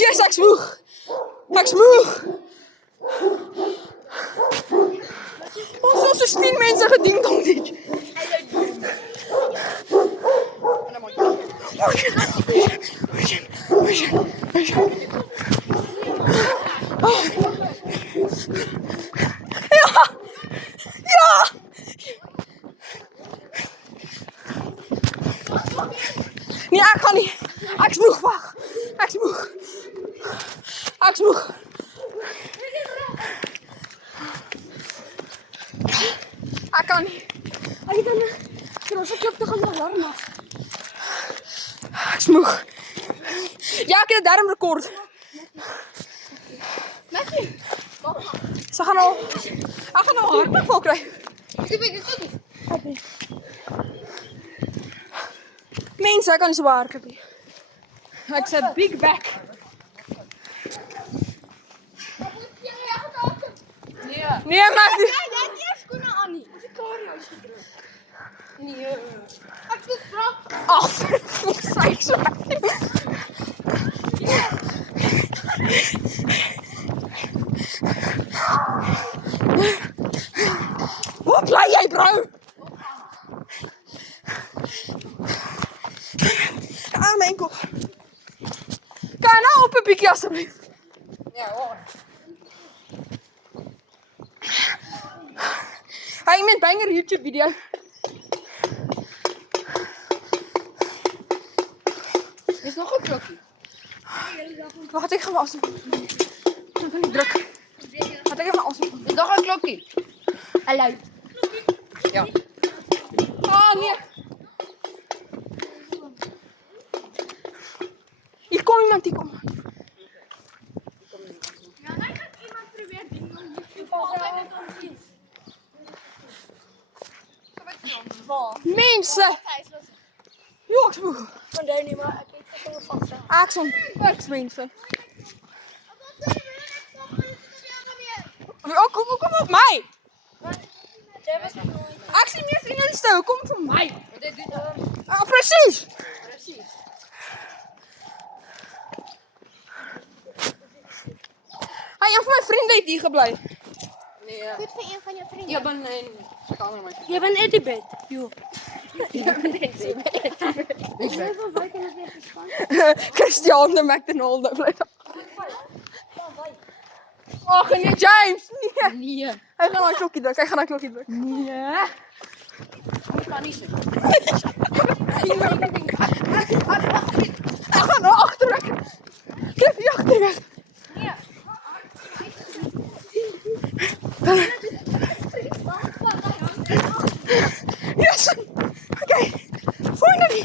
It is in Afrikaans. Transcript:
Yes, ek's moeg. Ek's moeg. Ons het soos 10 mense gedien om dit. Ja! Ja! Nee, ek gaan nie. Ek's moeg, wag. Ek's moeg. Ek's moeg. Ek kan nie. Ek kan ons klop te gaan alarm af. Ek's moeg. Ja, ek het 'n darm rekord. Matthew. Ek gaan nou hartaanval kry. Mense, ek kan nie so baie hardloop nie. Ek's 'n big back. Nee, Matthew. Jy het nie skoene aan nie. Ons het Kario gedruk. Nee. Ek het vrag. Ag, vir sy so. Wat bly jy, bro? Ah, my enkel. Kan nou op 'n bietjie asseblief? Ja, hoor. Hy met banger YouTube video. Dis nog 'n klokkie. Wag, ek gaan maar asem. Ek kan nie druk. Wat ek even asem. Dis nog 'n klokkie. Hallo. Ja. Ah, nee. Hier kom iemand, hier kom. Ja, nou gaan iemand probeer ding om YouTube altyd net om te sien. Mense! Jo, ek's moeg. Onthou nie, maar ek het gesê van sy. Ek's mense. Oh, kom op my. Jy was nog nooit. Ek sien nie eens Insta, kom vir my. Dit doen Ah, presies. presies. Hy een van my vriende het hier gebly. Nee. Goed vir een van jou vriende. Jy ben 'n kamerman. Jy bent Eddie Bed. Jo. Jy ben net so. Jy wil buite net weer gespan. Christian de McDonald bly daar. Ag nee, James. Nee. Nee. Hy gaan daai klokkie druk. Nee. Ek kan nie sit. Ek gaan nou agter. Kyk hier agter. Nee. Yes. Okay. Finally.